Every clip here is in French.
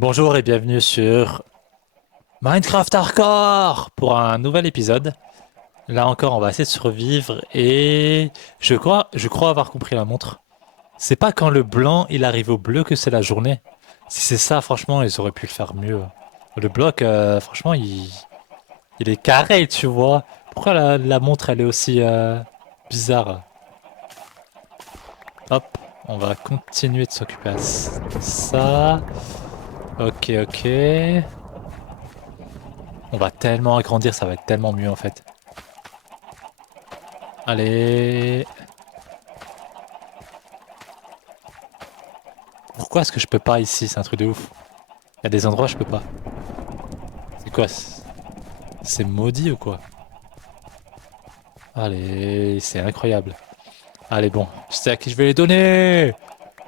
Bonjour et bienvenue sur Minecraft Hardcore pour un nouvel épisode. Là encore, on va essayer de survivre et je crois avoir compris la montre. C'est pas quand le blanc il arrive au bleu que c'est la journée. Si c'est ça, franchement, ils auraient pu le faire mieux. Le bloc, franchement, il est carré, tu vois. Pourquoi la montre elle est aussi bizarre? Hop, on va continuer de s'occuper de ça. Ok, ok. On va tellement agrandir, ça va être tellement mieux en fait. Allez. Pourquoi est-ce que je peux pas ici? C'est un truc de ouf. Il y a des endroits où je peux pas. C'est quoi? C'est maudit ou quoi? Allez, c'est incroyable. Allez, bon. Je sais à qui je vais les donner.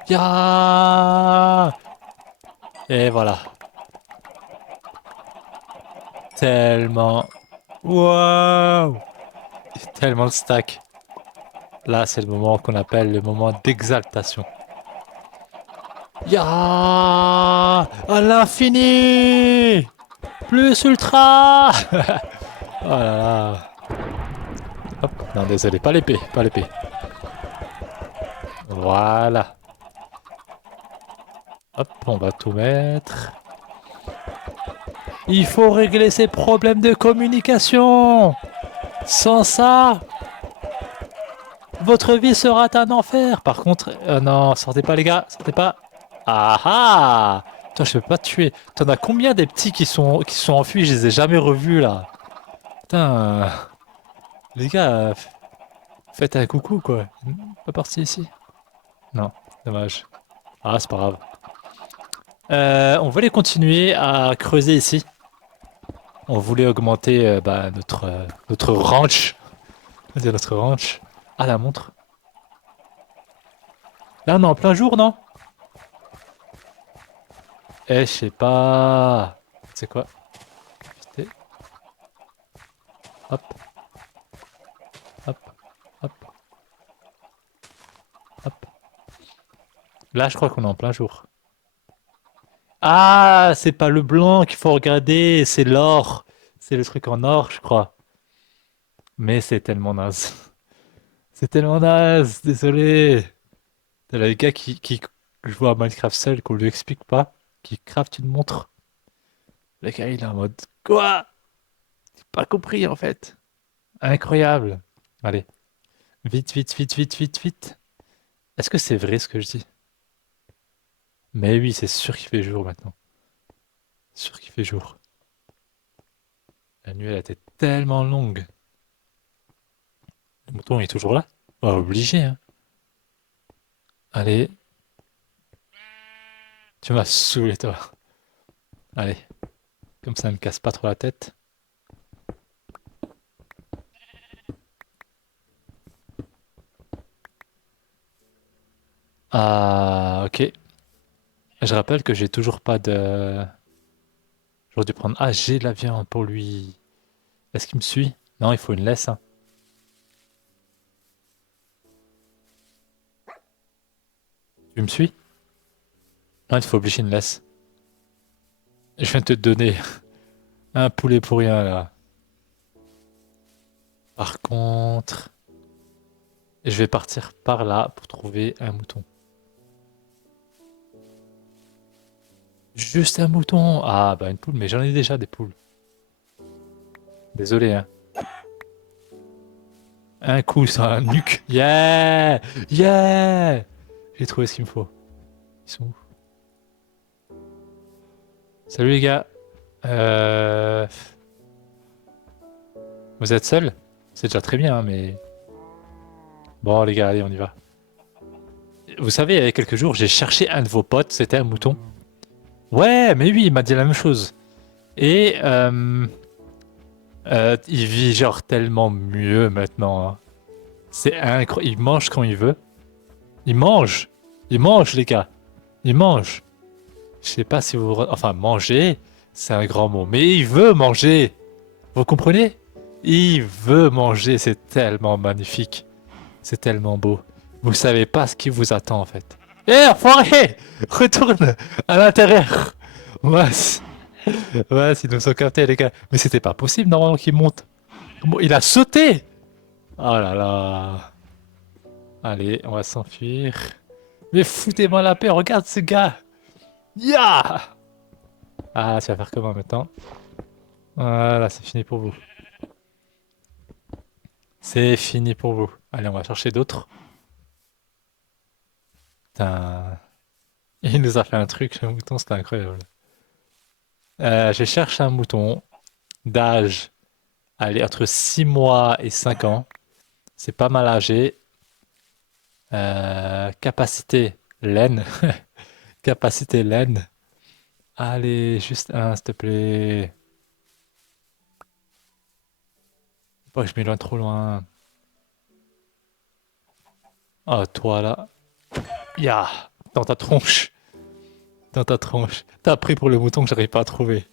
Ya. Et voilà. Tellement. Wow. Tellement de stack. Là, c'est le moment qu'on appelle le moment d'exaltation. Ya. À l'infini. Plus ultra. Oh là là. Hop. Non, désolé, pas l'épée, pas l'épée. Voilà. Hop, on va tout mettre. Il faut régler ces problèmes de communication. Sans ça, votre vie sera un enfer. Par contre, non, sortez pas les gars, sortez pas. Ah ah. Toi, je peux pas te tuer. T'en as combien des petits qui sont enfuis? Je les ai jamais revus là. Putain, les gars, faites un coucou quoi. Pas parti ici? Non, dommage. Ah, c'est pas grave. On va les continuer à creuser ici. On voulait augmenter notre ranch. On va dire notre ranch. Ah, la montre. Là, on est en plein jour, non? Eh, je sais pas. C'est quoi? C'était- Hop, hop, hop, hop. Là, je crois qu'on est en plein jour. Ah, c'est pas le blanc qu'il faut regarder, c'est l'or. C'est le truc en or, je crois. Mais c'est tellement naze. C'est tellement naze, désolé. T'as le gars qui joue à Minecraft seul, qu'on lui explique pas, qui crafte une montre. Le gars, il est en mode quoi? J'ai pas compris en fait. Incroyable. Allez, vite, vite, vite, vite, vite, vite. Est-ce que c'est vrai ce que je dis? Mais oui, c'est sûr qu'il fait jour maintenant. Sûr qu'il fait jour. La nuit, elle a été tellement longue. Le mouton est toujours là? Bah, obligé, hein. Allez, tu m'as saoulé, toi. Allez, comme ça, ne me casse pas trop la tête. Ah, ok. Je rappelle que j'ai toujours pas de. J'aurais dû prendre. Ah, j'ai la viande pour lui. Est-ce qu'il me suit? Non, il faut une laisse, hein. Tu me suis? Non, il faut obliger une laisse. Je viens de te donner un poulet pour rien, là. Par contre, je vais partir par là pour trouver un mouton. Juste un mouton. Ah, bah une poule, mais j'en ai déjà des poules. Désolé, hein. Un coup, ça un nuque. Yeah! Yeah! J'ai trouvé ce qu'il me faut. Ils sont où? Salut les gars. Euh... Vous êtes seuls? C'est déjà très bien, hein, mais... Bon les gars, allez, on y va. Vous savez, il y a quelques jours, j'ai cherché un de vos potes, c'était un mouton. Ouais, mais oui, il m'a dit la même chose. Et il vit genre tellement mieux maintenant, hein. C'est incroyable. Il mange quand il veut. Il mange. Il mange, les gars. Il mange. Je sais pas si vous... Enfin, manger, c'est un grand mot. Mais il veut manger. Vous comprenez? Il veut manger. C'est tellement magnifique. C'est tellement beau. Vous savez pas ce qui vous attend, en fait. Eh, enfoiré! Retourne à l'intérieur. Ouais, ouais, ils nous ont capté, les gars. Mais c'était pas possible, normalement, qu'il monte. Il a sauté! Oh là là. Allez, on va s'enfuir. Mais foutez-moi la paix, regarde ce gars! Ya! Ah, tu vas faire comment maintenant? Voilà, c'est fini pour vous. C'est fini pour vous. Allez, on va chercher d'autres. Putain. Il nous a fait un truc, le mouton, c'était incroyable. Je cherche un mouton d'âge, allez, entre 6 mois et 5 ans. C'est pas mal âgé. Capacité laine. Capacité laine. Allez, juste un, s'il te plaît. Faut pas que je m'éloigne trop loin. Oh, toi là. Ya! Dans ta tronche. Dans ta tronche. T'as pris pour le mouton que j'arrive pas à trouver.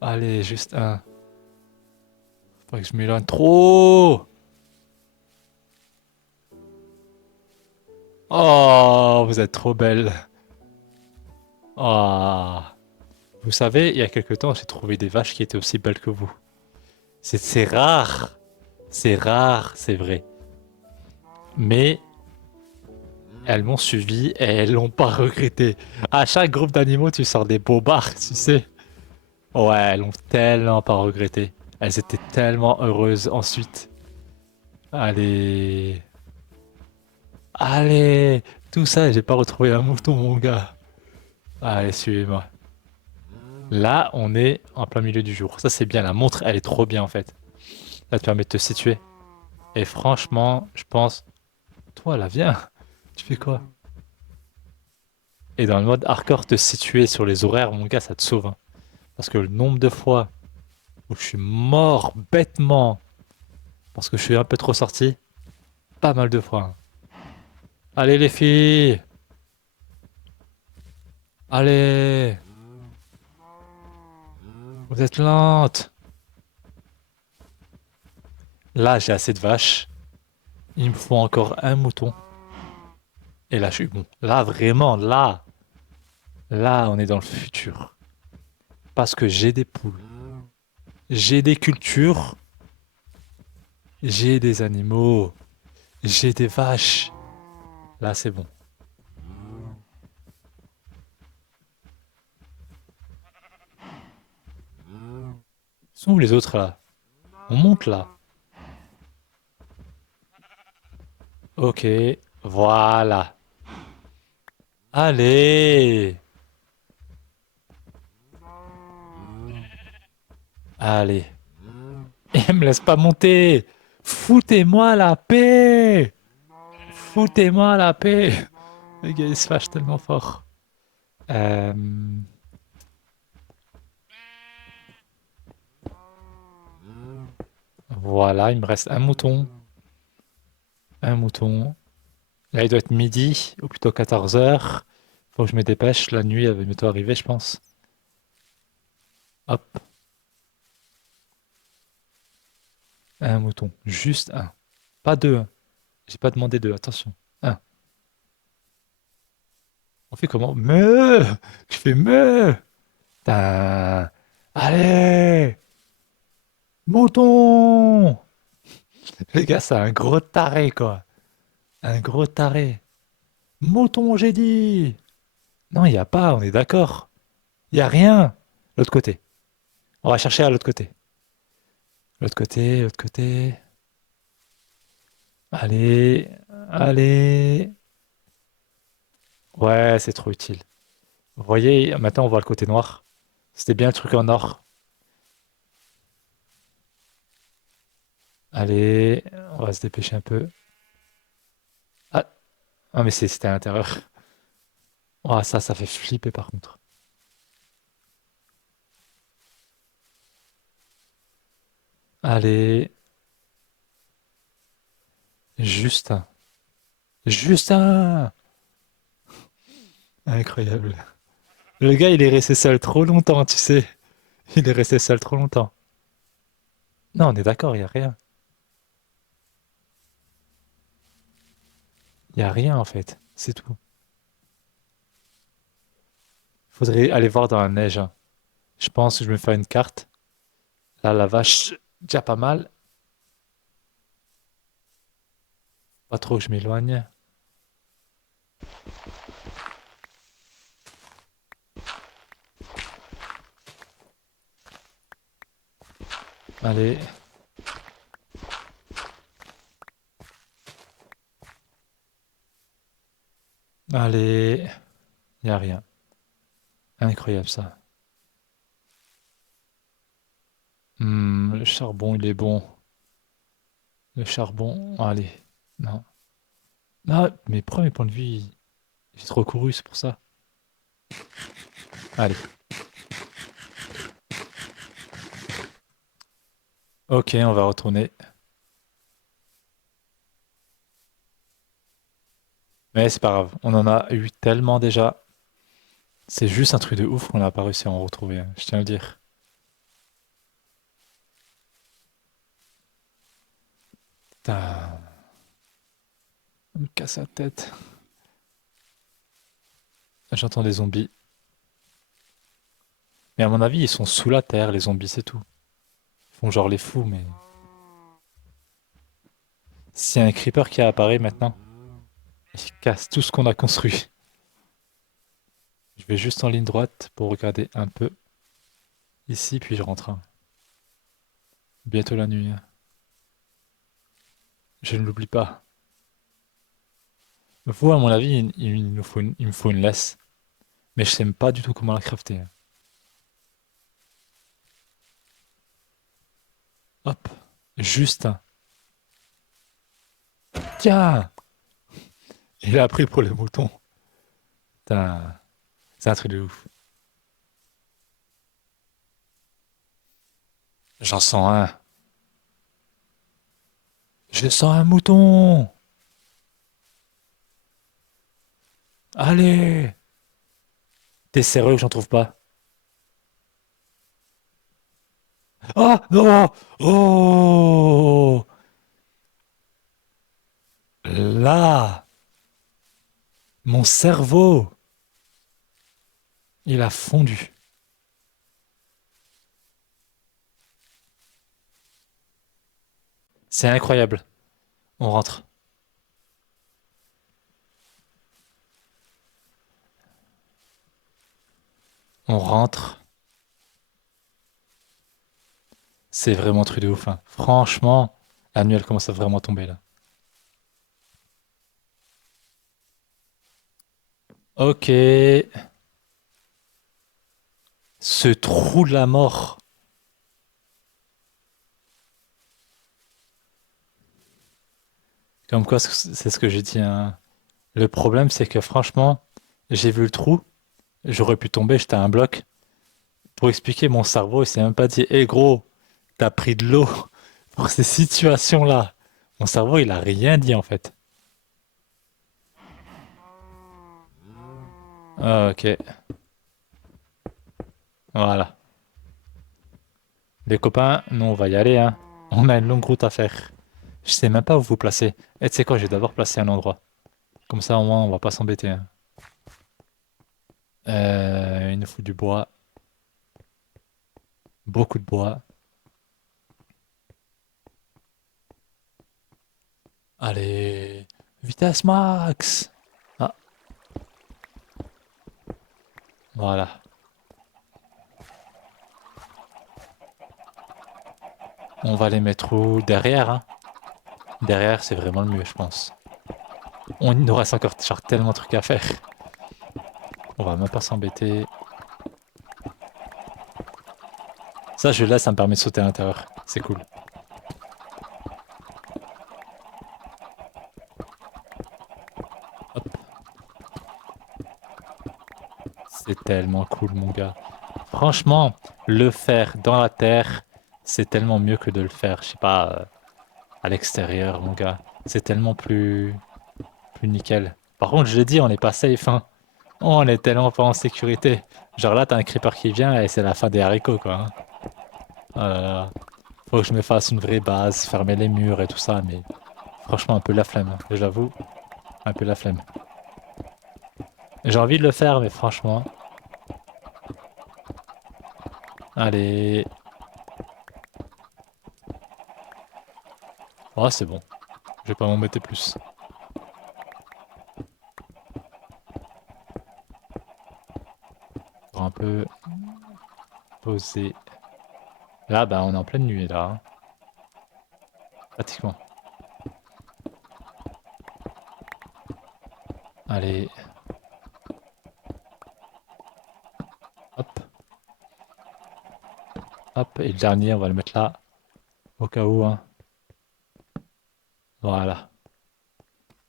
Allez, juste un. Faut pas que je m'éloigne trop. Oh, vous êtes trop belle. Oh. Vous savez, il y a quelque temps, j'ai trouvé des vaches qui étaient aussi belles que vous. C'est rare. C'est rare, c'est vrai. Mais elles m'ont suivi et elles l'ont pas regretté. À chaque groupe d'animaux, tu sors des bobards, tu sais. Ouais, elles l'ont tellement pas regretté. Elles étaient tellement heureuses ensuite. Allez. Allez. Tout ça, j'ai pas retrouvé un mouton, mon gars. Allez, suivez-moi. Là, on est en plein milieu du jour. Ça, c'est bien. La montre, elle est trop bien, en fait. Ça te permet de te situer. Et franchement, je pense... Toi, là, viens. Tu fais quoi? Et dans le mode hardcore, te situer sur les horaires, mon gars, ça te sauve, hein. Parce que le nombre de fois où je suis mort bêtement parce que je suis un peu trop sorti, pas mal de fois, hein. Allez les filles! Allez! Vous êtes lentes! Là, j'ai assez de vaches. Il me faut encore un mouton. Et là, je suis bon. Là, vraiment, là, on est dans le futur. Parce que j'ai des poules, j'ai des cultures, j'ai des animaux, j'ai des vaches. Là, c'est bon. Ils sont où les autres là? On monte là. Ok, voilà. Allez! Allez. Et me laisse pas monter! Foutez-moi la paix! Foutez-moi la paix! Le gars, il se fâche tellement fort. Euh, Voilà, il me reste un mouton. Un mouton. Là, il doit être midi, ou plutôt 14 heures. Faut que je me dépêche. La nuit, elle va bientôt arriver, je pense. Hop, un mouton. Juste un. Pas deux, hein. J'ai pas demandé deux, attention. Un. On fait comment? Meuh! Je fais meuh! Putain. Allez! Mouton! Les gars, c'est un gros taré, quoi. Un gros taré. Mouton, j'ai dit! Non, il n'y a pas, on est d'accord. Il n'y a rien. L'autre côté. On va chercher à l'autre côté. L'autre côté, l'autre côté. Allez, allez. Ouais, c'est trop utile. Vous voyez, maintenant on voit le côté noir. C'était bien le truc en or. Allez, on va se dépêcher un peu. Ah, ah mais c'était à l'intérieur. Ah, ça fait flipper par contre. Allez, juste un. Juste un! Incroyable. Le gars, il est resté seul trop longtemps, tu sais. Il est resté seul trop longtemps. Non, on est d'accord, il n'y a rien. Il n'y a rien en fait. C'est tout. Faudrait aller voir dans la neige, hein. Je pense que je vais me faire une carte. Là, la vache, déjà pas mal. Pas trop que je m'éloigne. Allez, allez. Y a rien. Incroyable ça. Le charbon, il est bon. Le charbon, allez. Non. Ah, mes premiers points de vie, j'ai trop couru, c'est pour ça. Allez. Ok, on va retourner. Mais c'est pas grave. On en a eu tellement déjà. C'est juste un truc de ouf qu'on n'a pas réussi à en retrouver, hein, je tiens à le dire. Putain, ça me casse la tête. J'entends des zombies. Mais à mon avis, ils sont sous la terre, les zombies, c'est tout. Ils font genre les fous, mais... S'il y a un creeper qui apparaît maintenant, il casse tout ce qu'on a construit. Je vais juste en ligne droite pour regarder un peu ici, puis je rentre, hein. Bientôt la nuit, hein. Je ne l'oublie pas. Vous, à mon avis, il me faut une laisse. Mais je sais même pas du tout comment la crafter, hein. Hop, juste un. Tiens! Il a pris pour les moutons. Putain, c'est un truc de ouf. J'en sens un. Je sens un mouton! Allez! T'es sérieux que j'en trouve pas? Ah! Non! Oh! Là! Mon cerveau! Il a fondu. C'est incroyable. On rentre. On rentre. C'est vraiment un truc de ouf, hein. Franchement, la nuit, elle commence à vraiment tomber là. Ok. Ce trou de la mort. Comme quoi, c'est ce que j'ai dit, hein. Le problème, c'est que franchement, j'ai vu le trou. J'aurais pu tomber, j'étais à un bloc. Pour expliquer, mon cerveau, il s'est même pas dit, hé gros, t'as pris de l'eau pour ces situations-là. Mon cerveau, il a rien dit en fait. Ah, ok, voilà. Les copains, nous on va y aller, hein. On a une longue route à faire. Je sais même pas où vous placer. Et tu sais quoi, je vais d'abord placer un endroit. Comme ça, au moins, on va pas s'embêter, hein. Il nous faut du bois, beaucoup de bois. Allez, vitesse max. Ah, voilà. On va les mettre où? Derrière, hein. Derrière, c'est vraiment le mieux, je pense. On nous reste encore genre, tellement de trucs à faire. On va même pas s'embêter. Ça, je laisse, ça me permet de sauter à l'intérieur. C'est cool. Hop. C'est tellement cool, mon gars. Franchement, le faire dans la terre, c'est tellement mieux que de le faire, je sais pas, à l'extérieur, mon gars. C'est tellement plus nickel. Par contre, je l'ai dit, on n'est pas safe, hein. On est tellement pas en sécurité. Genre là, t'as un creeper qui vient et c'est la fin des haricots, quoi, hein. Oh là là. Faut que je me fasse une vraie base, fermer les murs et tout ça, mais franchement, un peu la flemme, hein. J'avoue, un peu la flemme. J'ai envie de le faire, mais franchement. Allez. Oh, c'est bon. Je vais pas m'embêter plus. Pour un peu poser. Là, bah, on est en pleine nuit, là, hein. Pratiquement. Allez. Hop. Hop. Et le dernier, on va le mettre là. Au cas où, hein. Voilà.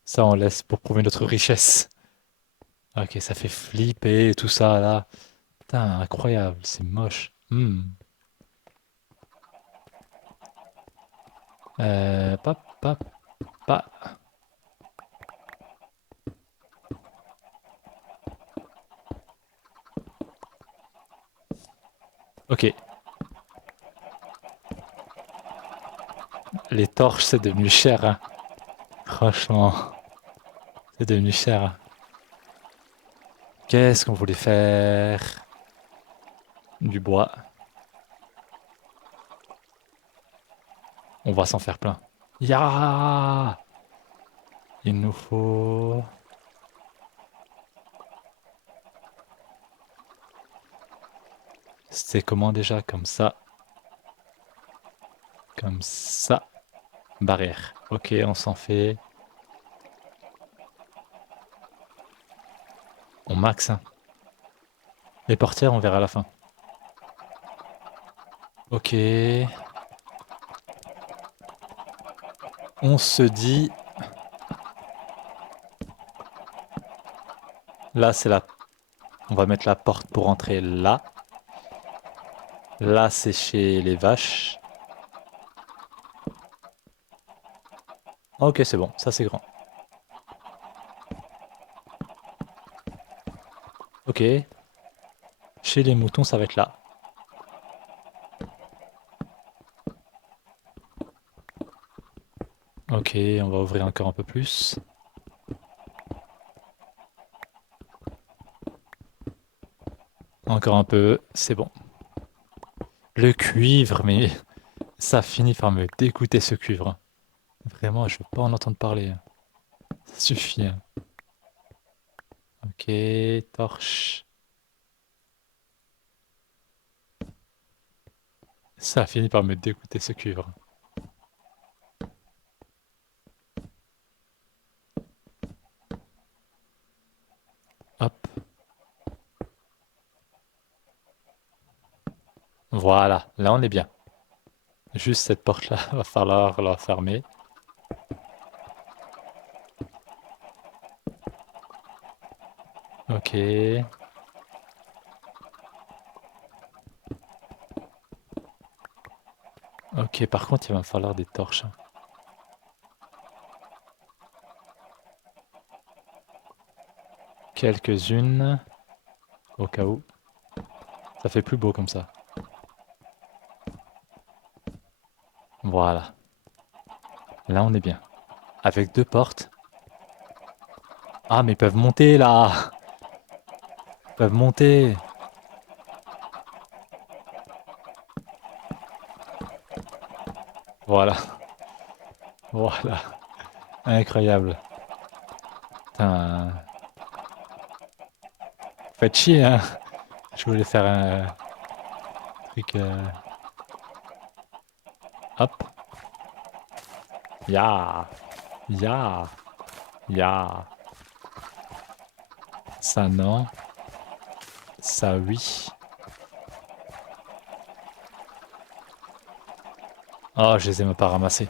Ça, on laisse pour prouver notre richesse. Ok, ça fait flipper tout ça, là. Putain, incroyable. C'est moche. Pas, pas, pas. Ok. Les torches, c'est devenu cher, hein. Franchement, c'est devenu cher. Qu'est-ce qu'on voulait faire? Du bois. On va s'en faire plein. Ya! Il nous faut... C'était comment déjà? Comme ça. Comme ça. Barrière. Ok, on s'en fait. On max, hein. Les portières, on verra à la fin. Ok. On se dit... Là, c'est la... On va mettre la porte pour entrer là. Là, c'est chez les vaches. Ok, c'est bon. Ça, c'est grand. Ok. Chez les moutons, ça va être là. Ok, on va ouvrir encore un peu plus. Encore un peu, c'est bon. Le cuivre, mais ça finit par me dégoûter ce cuivre. Vraiment, je veux pas en entendre parler. Ça suffit, hein. Ok, torche. Ça finit par me dégoûter ce cuivre. Hop, voilà, là on est bien. Juste cette porte-là, va falloir la fermer. Ok. Ok, par contre, il va me falloir des torches. Quelques-unes, au cas où. Ça fait plus beau comme ça. Voilà. Là, on est bien. Avec deux portes. Ah, mais ils peuvent monter là! Ils peuvent monter! Voilà. Voilà. Incroyable. Putain. Faites chier, hein! Je voulais faire un truc. Hop. Ya! Ya! Ya! Ça, non. Ça, oui. Oh, je les ai même pas ramassés.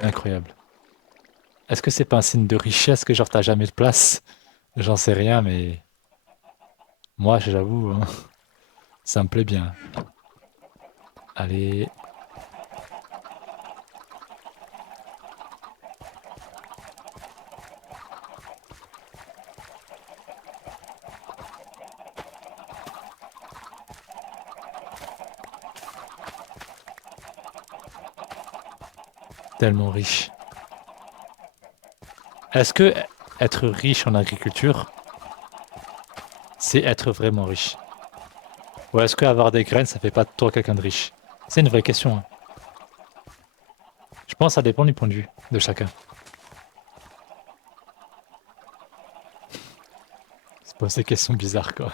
Incroyable. Est-ce que c'est pas un signe de richesse que genre t'as jamais de place? J'en sais rien, mais moi, j'avoue, hein, ça me plaît bien. Allez, tellement riche. Est-ce que être riche en agriculture, c'est être vraiment riche? Ou est-ce que avoir des graines, ça fait pas de toi quelqu'un de riche? C'est une vraie question, hein. Je pense que ça dépend du point de vue de chacun. C'est pas ces questions bizarres, quoi.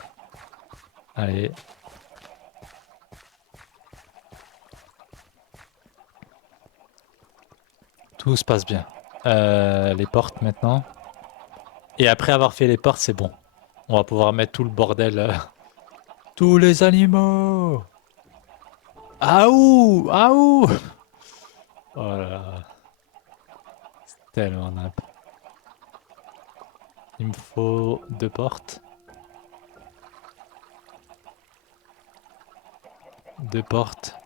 Allez, tout se passe bien. Les portes maintenant. Et après avoir fait les portes, c'est bon. On va pouvoir mettre tout le bordel. Tous les animaux! Aouh! Aouh! Oh là là, tellement nimp. Il me faut deux portes. Deux portes.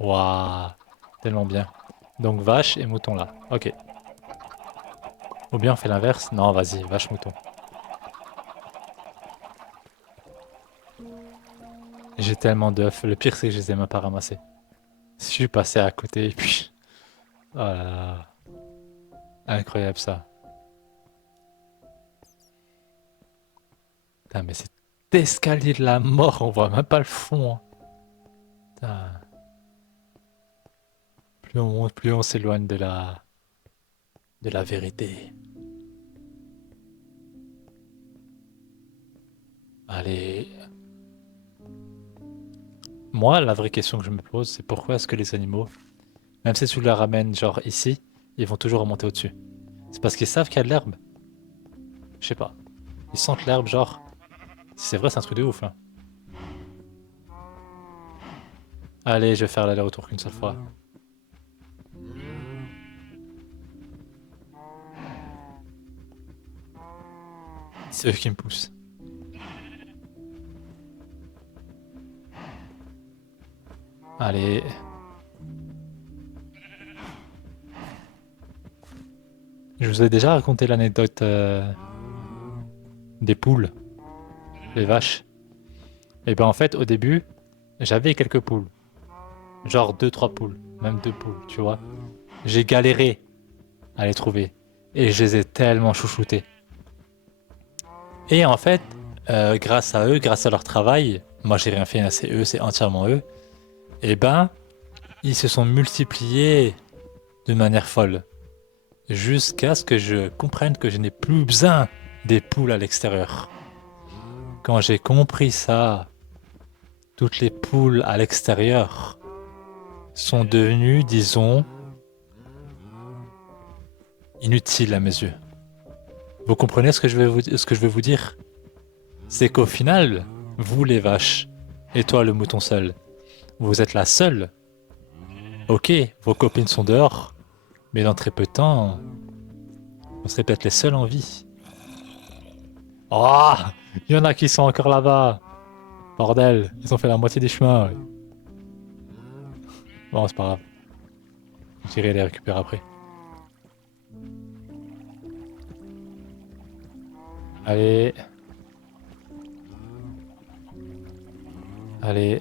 Waouh! Tellement bien. Donc vache et mouton là. Ok. Ou bien on fait l'inverse. Non, vas-y, vache mouton. J'ai tellement d'œufs. Le pire, c'est que je les ai même pas ramassés. Je suis passé à côté et puis. Oh là là. Incroyable ça. Putain, mais c'est escalier de la mort. On voit même pas le fond, hein. Putain. Plus on monte, plus on s'éloigne de la vérité. Allez. Moi, la vraie question que je me pose, c'est pourquoi est-ce que les animaux, même si tu les ramènes genre ici, ils vont toujours remonter au-dessus? C'est parce qu'ils savent qu'il y a de l'herbe? Je sais pas. Ils sentent l'herbe, genre. Si c'est vrai, c'est un truc de ouf, hein. Allez, je vais faire l'aller-retour qu'une seule fois. C'est eux qui me poussent. Allez. Je vous ai déjà raconté l'anecdote des poules, les vaches. Et ben en fait, au début, j'avais quelques poules. Genre deux, trois poules. Même deux poules, tu vois. J'ai galéré à les trouver. Et je les ai tellement chouchoutés. Et en fait, grâce à eux, grâce à leur travail, moi j'ai rien fait, hein, c'est eux, c'est entièrement eux. Et ben, ils se sont multipliés de manière folle. Jusqu'à ce que je comprenne que je n'ai plus besoin des poules à l'extérieur. Quand j'ai compris ça, toutes les poules à l'extérieur sont devenues, disons, inutiles à mes yeux. Vous comprenez ce que je veux vous dire? C'est qu'au final, vous les vaches, et toi le mouton seul, vous êtes la seule. Ok, vos copines sont dehors, mais dans très peu de temps, vous serez peut-être les seuls en vie. Oh, il y en a qui sont encore là-bas. Bordel, ils ont fait la moitié des chemins. Ouais. Bon, c'est pas grave. J'irai les récupérer après. Allez. Allez.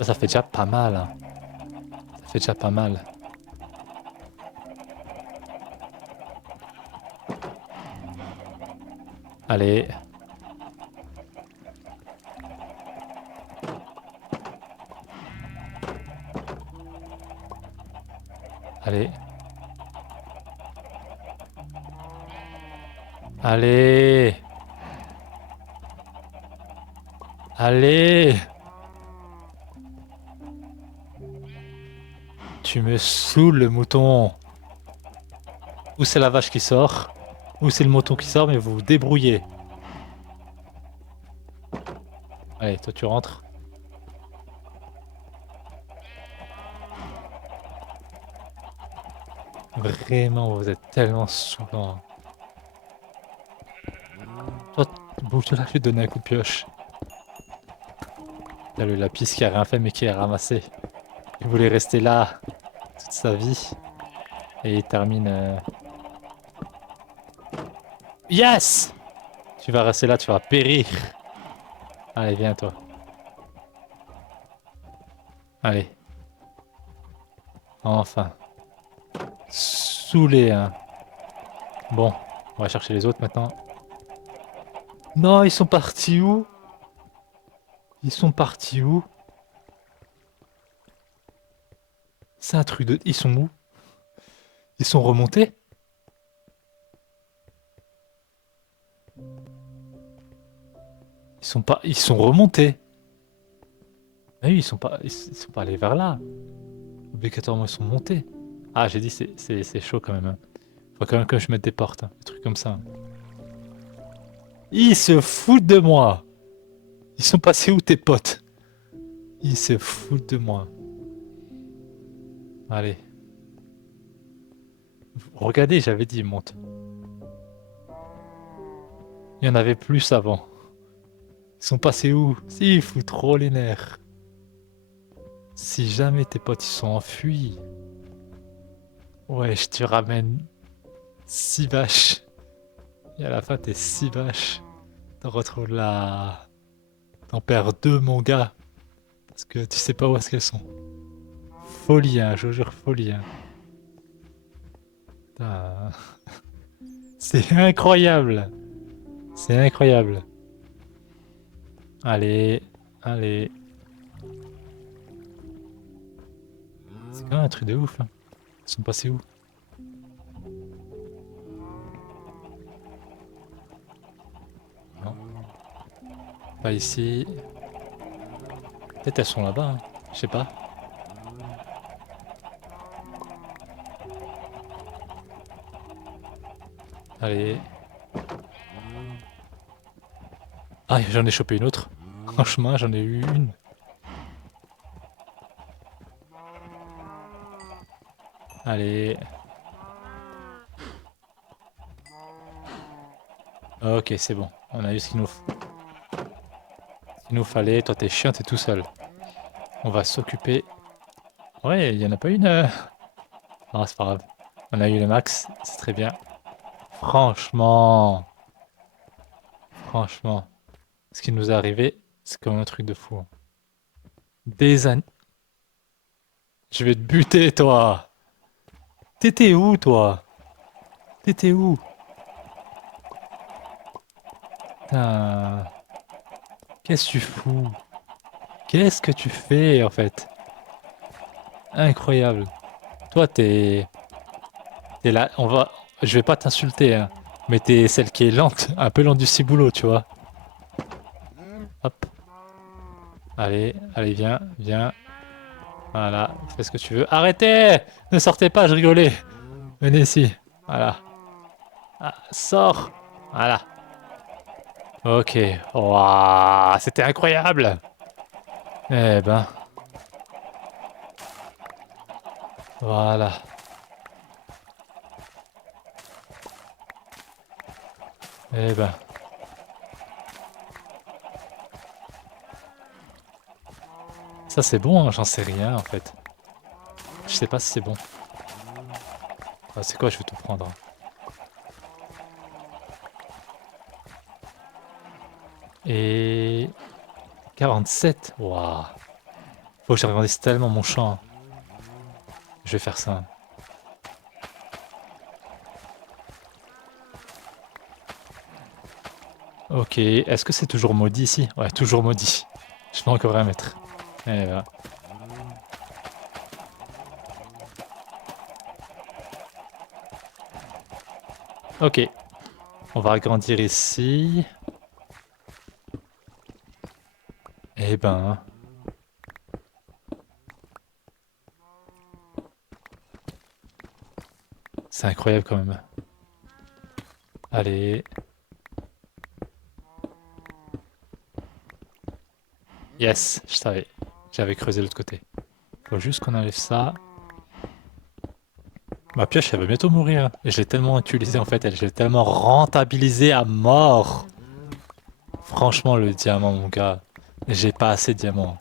Ça fait déjà pas mal, hein. Ça fait déjà pas mal. Allez. Allez. Allez. Allez. Tu me saoules, le mouton. Ou c'est la vache qui sort, ou c'est le mouton qui sort, mais vous vous débrouillez. Allez, toi tu rentres. Vraiment, vous êtes tellement saoulant. Toi, bouge de là, je vais te donner un coup de pioche. Là, le lapis qui a rien fait, mais qui est ramassé. Il voulait rester là toute sa vie. Et il termine. Yes! Tu vas rester là, tu vas périr. Allez, viens toi. Allez, enfin. saoulé, hein. Bon, on va chercher les autres maintenant. Non, ils sont partis où? Ils sont partis où? C'est un truc de... Ils sont où? Ils sont remontés? Ils sont pas... Ils sont remontés. Ah oui, ils sont pas allés vers là. Obligatoirement, ils sont montés. Ah, j'ai dit, c'est chaud quand même, hein. Faut quand même que je mette des portes, hein, des trucs comme ça. Ils se foutent de moi. Ils sont passés où tes potes? Ils se foutent de moi. Allez. Regardez, j'avais dit, ils montent. Il y en avait plus avant. Ils sont passés où? Si, ils foutent trop les nerfs. Si jamais tes potes ils sont enfuis. Ouais, je te ramène 6 vaches. Et à la fin, t'es 6 vaches. T'en retrouves là. T'en perds 2, mon gars. Parce que tu sais pas où est-ce qu'elles sont. Folie, hein, je vous jure, folie, hein. Putain. C'est incroyable. C'est incroyable. Allez, allez. C'est quand même un truc de ouf, là. Ils sont passés où? Non, pas ici. Peut-être elles sont là-bas, hein. Je sais pas. Allez. Ah, j'en ai chopé une autre. En chemin, j'en ai eu une. Allez. Ok, c'est bon. On a eu ce qu'il nous fallait. Toi, t'es chiant, t'es tout seul. On va s'occuper. Ouais, il y en a pas une. Ah, c'est pas grave. On a eu le max. C'est très bien. Franchement. Franchement. Ce qui nous est arrivé, c'est comme un truc de fou, hein. Des années. Je vais te buter, toi. T'étais où, toi? T'étais où? Putain. Qu'est-ce que tu fous? Qu'est-ce que tu fais, en fait? Incroyable. Toi, t'es là. Je vais pas t'insulter, hein. Mais t'es celle qui est lente. Un peu lente du ciboulot, tu vois. Hop. Allez, allez, viens, viens. Voilà, fais ce que tu veux. Arrêtez! Ne sortez pas, je rigolais. Venez ici. Voilà. Ah, sors. Voilà. Ok. Waouh, c'était incroyable. Eh ben, voilà. Eh ben. Ça c'est bon, hein, j'en sais rien en fait. Je sais pas si c'est bon. Ah, c'est quoi, je vais tout prendre, hein. Et 47. Waouh. Faut que j'agrandisse tellement mon champ, hein. Je vais faire ça. Ok, est-ce que c'est toujours maudit ici? Ouais, toujours maudit. Je peux encore rien mettre. Et voilà. Ok, on va agrandir ici. Eh ben, c'est incroyable quand même. Allez. Yes, je savais. J'avais creusé l'autre côté. Faut juste qu'on enlève ça. Ma pioche, elle va bientôt mourir, hein. Je l'ai tellement utilisée en fait, je l'ai tellement rentabilisée à mort. Franchement, le diamant, mon gars, j'ai pas assez de diamants.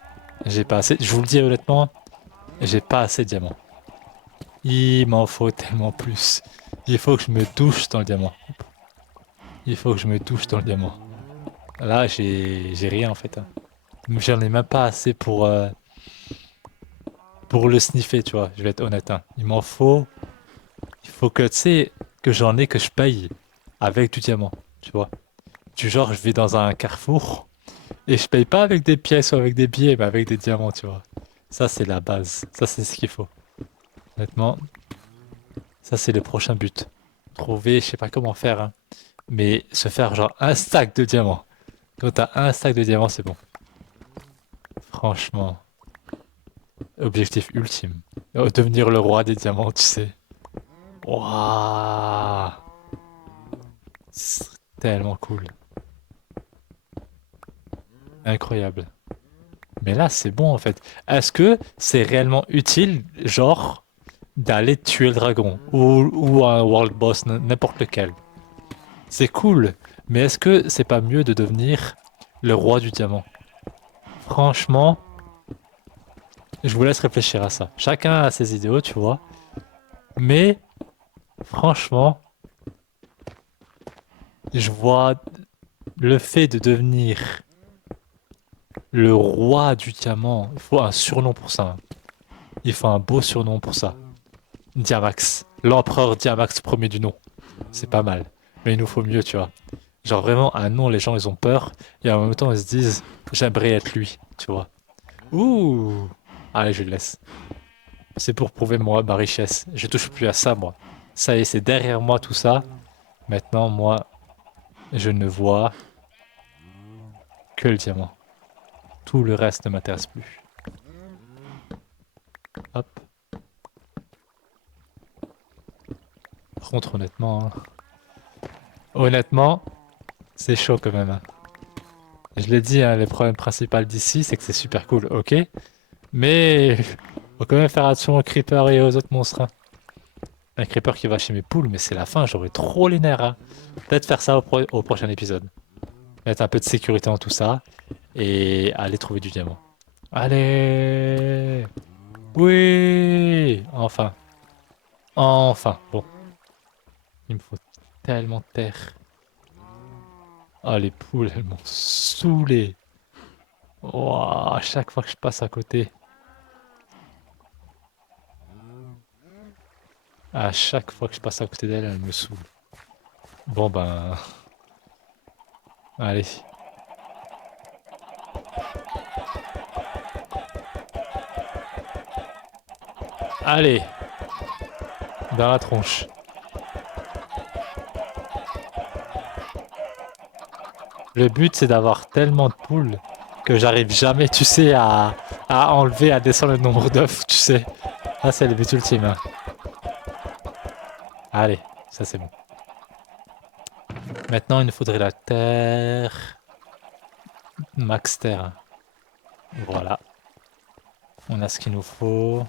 J'ai pas assez. Je vous le dis honnêtement, j'ai pas assez de diamants. Il m'en faut tellement plus. Il faut que je me douche dans le diamant. Il faut que je me douche dans le diamant. Là, j'ai rien en fait, hein. J'en ai même pas assez pour le sniffer, tu vois. Je vais être honnête, hein. Il Il faut que, tu sais, que j'en ai que je paye avec du diamant, tu vois. Du genre, je vais dans un carrefour et je paye pas avec des pièces ou avec des billets, mais avec des diamants, tu vois. Ça, c'est la base. Ça, c'est ce qu'il faut. Honnêtement, ça, c'est le prochain but. Trouver, je sais pas comment faire, hein, mais se faire genre un stack de diamants. Quand t'as un stack de diamants, c'est bon. Franchement, objectif ultime. Devenir le roi des diamants, tu sais. Waouh! C'est tellement cool. Incroyable. Mais là, c'est bon en fait. Est-ce que c'est réellement utile, genre, d'aller tuer le dragon ou un world boss, n'importe lequel? C'est cool, mais est-ce que c'est pas mieux de devenir le roi du diamant? Franchement, je vous laisse réfléchir à ça. Chacun a ses idéaux, tu vois. Mais franchement, je vois le fait de devenir le roi du diamant. Il faut un surnom pour ça, hein. Il faut un beau surnom pour ça. Diamax. L'empereur Diamax premier du nom. C'est pas mal. Mais il nous faut mieux, tu vois. Genre vraiment un nom, les gens ils ont peur. Et en même temps ils se disent, j'aimerais être lui, tu vois. Ouh. Allez, je le laisse. C'est pour prouver moi ma richesse. Je touche plus à ça, moi. Ça y est, c'est derrière moi tout ça. Maintenant, moi, je ne vois que le diamant. Tout le reste ne m'intéresse plus. Hop. Par contre, honnêtement, c'est chaud quand même, hein. Je l'ai dit, hein, le problème principal d'ici, c'est que c'est super cool, ok? Mais faut quand même faire attention aux creepers et aux autres monstres, hein. Un creeper qui va chez mes poules, mais c'est la fin, j'aurais trop les nerfs, hein. Peut-être faire ça au prochain épisode. Mettre un peu de sécurité dans tout ça et aller trouver du diamant. Allez! Oui! Enfin. Enfin. Bon, il me faut tellement de terre. Ah, les poules, elles m'ont saoulé. Ouah, à chaque fois que je passe à côté. À chaque fois que je passe à côté d'elles, elles me saoulent. Bon ben, allez. Allez, dans la tronche. Le but, c'est d'avoir tellement de poules que j'arrive jamais, tu sais, à enlever, à descendre le nombre d'œufs, tu sais. Ça, c'est le but ultime, hein. Allez, ça c'est bon. Maintenant, il nous faudrait la terre. Max terre. Voilà. On a ce qu'il nous faut.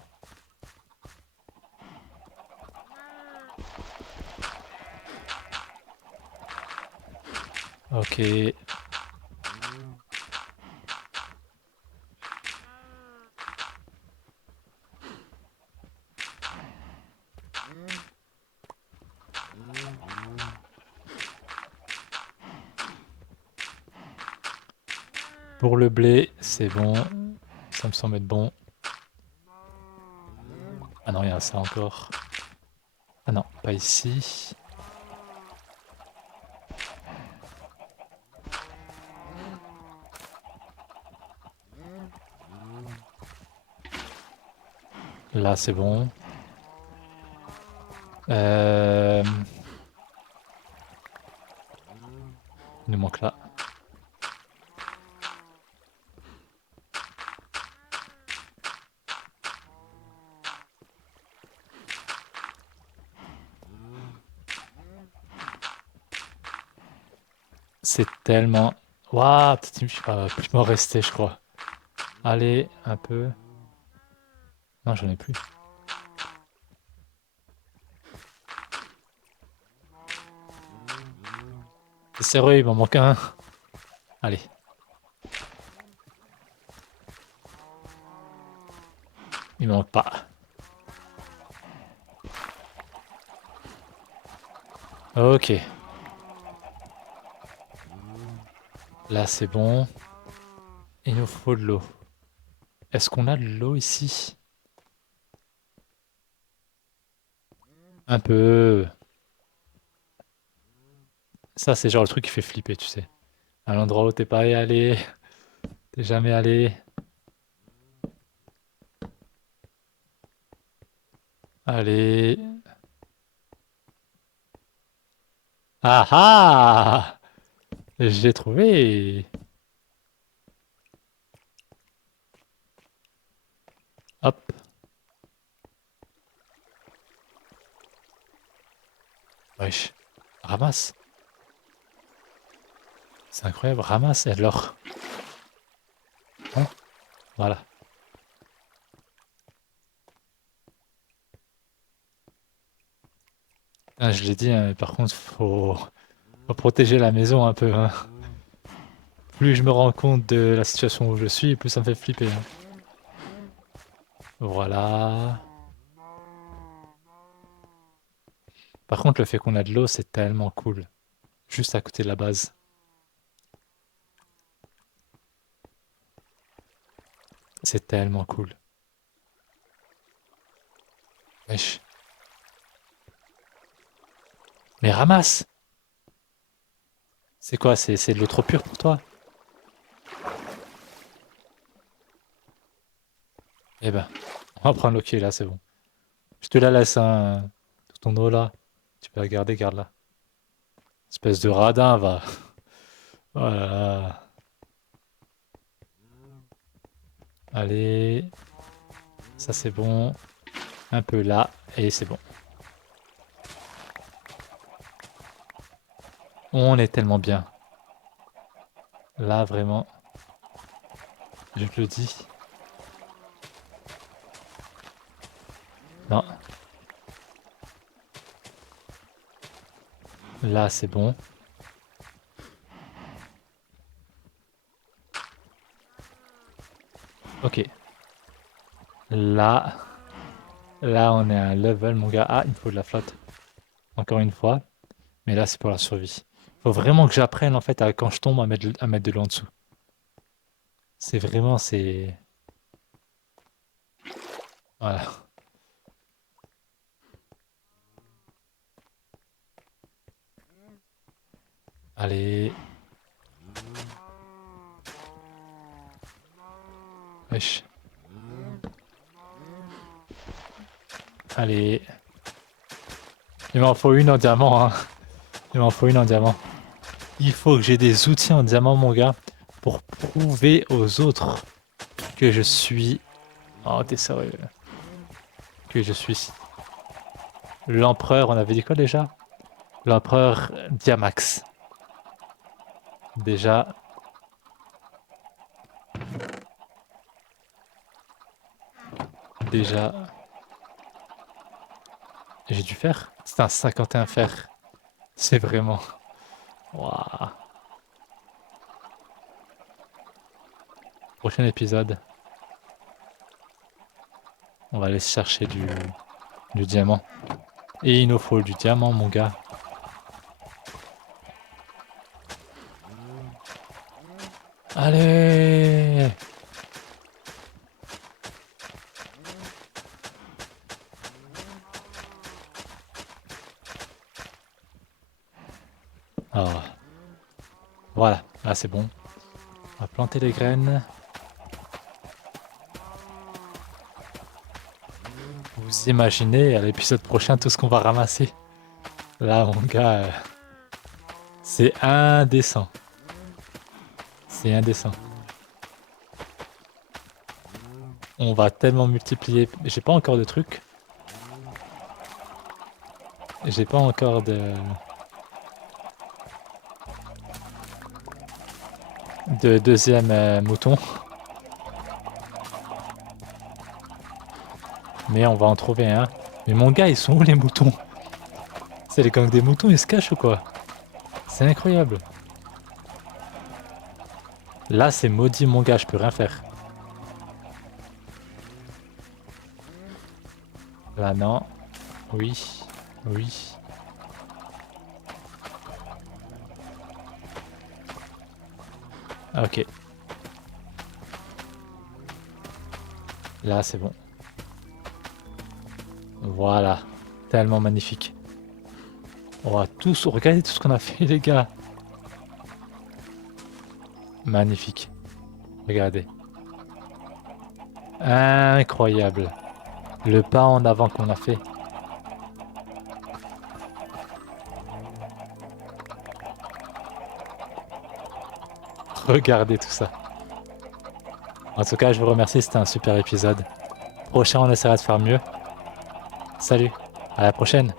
Ok. Pour le blé, c'est bon. Ça me semble être bon. Ah non, il y a ça encore. Ah non, pas ici. Là, c'est bon. Euh... Il nous manque là. C'est tellement... Waouh, peut-être plus m'en rester, je crois. Allez, un peu. Non, j'en ai plus. C'est sérieux, il m'en manque un. Allez. Il m'en manque pas. Ok. Là, c'est bon. Il nous faut de l'eau. Est-ce qu'on a de l'eau ici? Un peu. Ça, c'est genre le truc qui fait flipper, tu sais. À l'endroit où t'es pas allé, t'es jamais allé. Allez. Ah ah! J'ai trouvé. Hop. Wesh. Ramasse. C'est incroyable. Ramasse. Et alors? Hein. Voilà. Ah, je l'ai dit, hein, mais par contre, faut protéger la maison un peu, hein. Plus je me rends compte de la situation où je suis, plus ça me fait flipper, hein. Voilà. Par contre, le fait qu'on a de l'eau, c'est tellement cool. Juste à côté de la base. C'est tellement cool. Wesh. Mais ramasse! C'est quoi? C'est de l'eau trop pure pour toi? Eh ben, on va prendre l'eau qui est là, c'est bon. Je te la laisse, hein. Ton eau là. Tu peux la garder, garde-la. Espèce de radin, va. Voilà. Allez. Ça, c'est bon. Un peu là. Et c'est bon. On est tellement bien. Là, vraiment. Je te le dis. Non. Là, c'est bon. Ok. Là. Là, on est à un level, mon gars. Ah, il me faut de la flotte. Encore une fois. Mais là, c'est pour la survie. Faut vraiment que j'apprenne, en fait, à, quand je tombe, à mettre de l'eau en dessous. C'est vraiment, c'est... Voilà. Allez. Wesh. Allez. Il m'en faut une en diamant, hein. Il m'en faut une en diamant. Il faut que j'ai des outils en diamant, mon gars, pour prouver aux autres que je suis... Oh, t'es sérieux? Que je suis l'empereur, on avait dit quoi déjà? L'empereur Diamax. Déjà, déjà, j'ai dû faire. C'est un 51 fer. C'est vraiment... Waouh. Prochain épisode, on va aller chercher du diamant. Et il nous faut du diamant, mon gars. Allez! Ah, voilà, là c'est bon. On va planter les graines. Vous imaginez à l'épisode prochain tout ce qu'on va ramasser. Là, mon gars, c'est indécent. C'est indécent. On va tellement multiplier. J'ai pas encore de trucs. J'ai pas encore de deuxième mouton. Mais on va en trouver un. Mais mon gars, ils sont où les moutons? C'est les gangs des moutons, ils se cachent ou quoi? C'est incroyable. Là, c'est maudit, mon gars, je peux rien faire. Là, non. Oui. Oui. Ok. Là, c'est bon. Voilà. Tellement magnifique. Regardez tout ce qu'on a fait, les gars. Magnifique. Regardez. Incroyable. Le pas en avant qu'on a fait. Regardez tout ça. En tout cas, je vous remercie, c'était un super épisode. Prochain, on essaiera de faire mieux. Salut, à la prochaine.